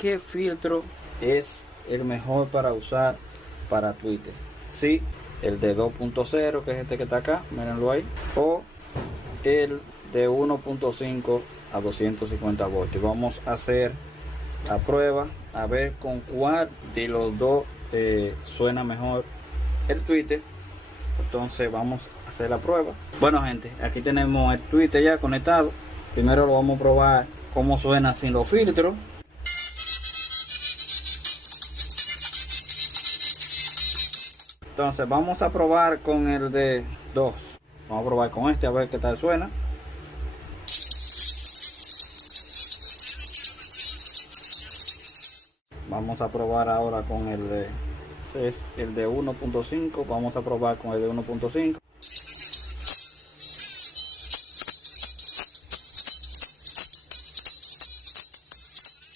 qué filtro es el mejor para usar para Twitter. Si el de 2.0, que es este que está acá, mírenlo ahí, o el de 1.5 a 250 voltios. Vamos a hacer la prueba a ver con cuál de los dos suena mejor el Twitter. Entonces vamos a hacer la prueba. Bueno, gente, aquí tenemos el Twitter ya conectado. Primero lo vamos a probar cómo suena sin los filtros. Entonces vamos a probar con el de 2. Vamos a probar con este a ver qué tal suena. Vamos a probar ahora con el de 1.5. Vamos a probar con el de 1.5.